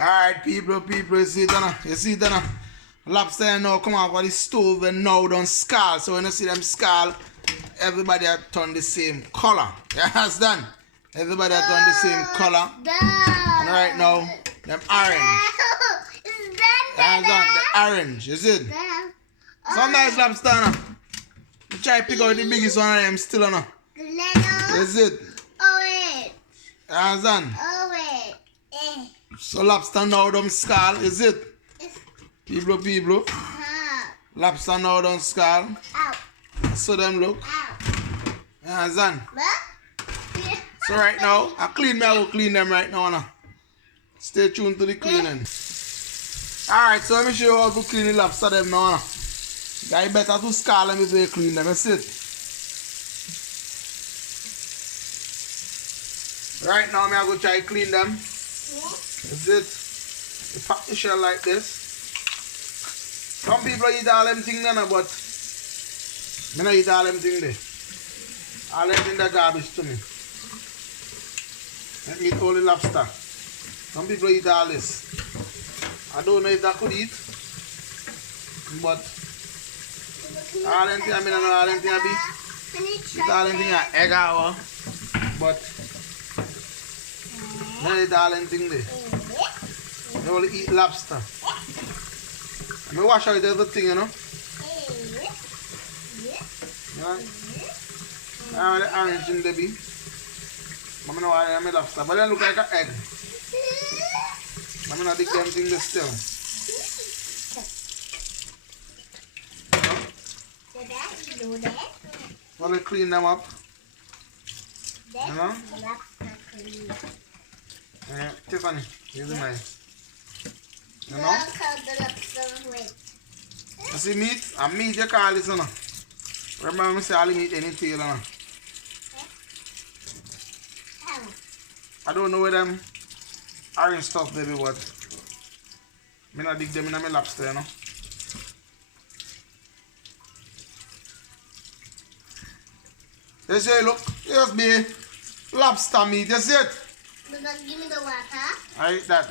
Alright, people, you see it now? You see it now? Lobster now come out of the stove and now done scald. So when you see them scald, everybody have turned the same color. You understand? Everybody have turned the same color. And right now, them orange. You understand? The orange, you see it? Some nice lobster now. You try to pick out the biggest one of them still now. You see it? Orange. You understand? Orange. So lobster now done scald, is it? People. Lobster now done scald. So them look. You understand? So right now, I will clean them right now. Stay tuned to the cleaning. Alright, so let me show you how to clean the lobster them now. You better to scald them before you clean them, you see it? Right now, I'm going to try to clean them. Is it? You pop the shell like this. Some people eat all them things now, but I don't eat all them things there. All them things are garbage to me. I eat only lobster. Some people eat all this. I don't know if I could eat, but all them things I mean, I know all them things I be. Eat all them things are egg hour, but I don't eat all them things there. I only eat lobster. I wash out everything, you know. I have the orange in the beef. I don't know why I have lobster, but they look like an egg. I'm not dig them things still. Want to clean them up? You know? Tiffany, here's mine. You know? You see meat? And meat you call this, you know? Remember me say all meat any tail, you know? I don't know where them orange stuff, baby, but I not dig them in my lobster, you know? You see, look, here's me lobster meat, you see it? Give me the water. I eat that.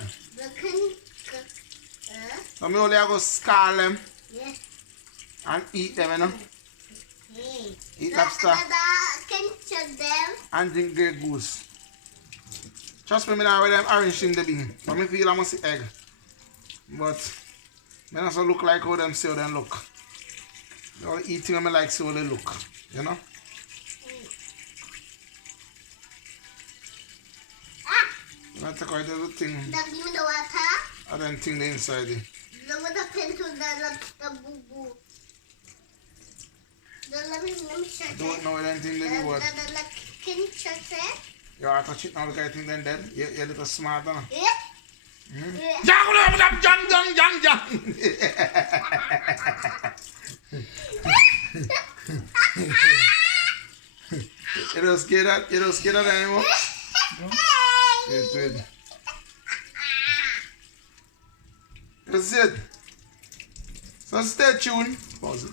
So I only have to scald them and eat them, you know? Eat lobster and drink Grey Goose. Trust me, I don't wear them orange in the bean. So I feel I must see egg. But I also look like how them see how them look. They all eating them like see how they look. You know? I take out everything. Give me the water. I don't think they inside it. The water pen to the boo boo. Let me check it. Don't know anything they do what. Can you check it? You are touch it now, look at it then dead. You're a little smart, huh? Yeah. You don't scare that? You don't scare that anymore? Wait. That's it. So stay tuned. Pause it.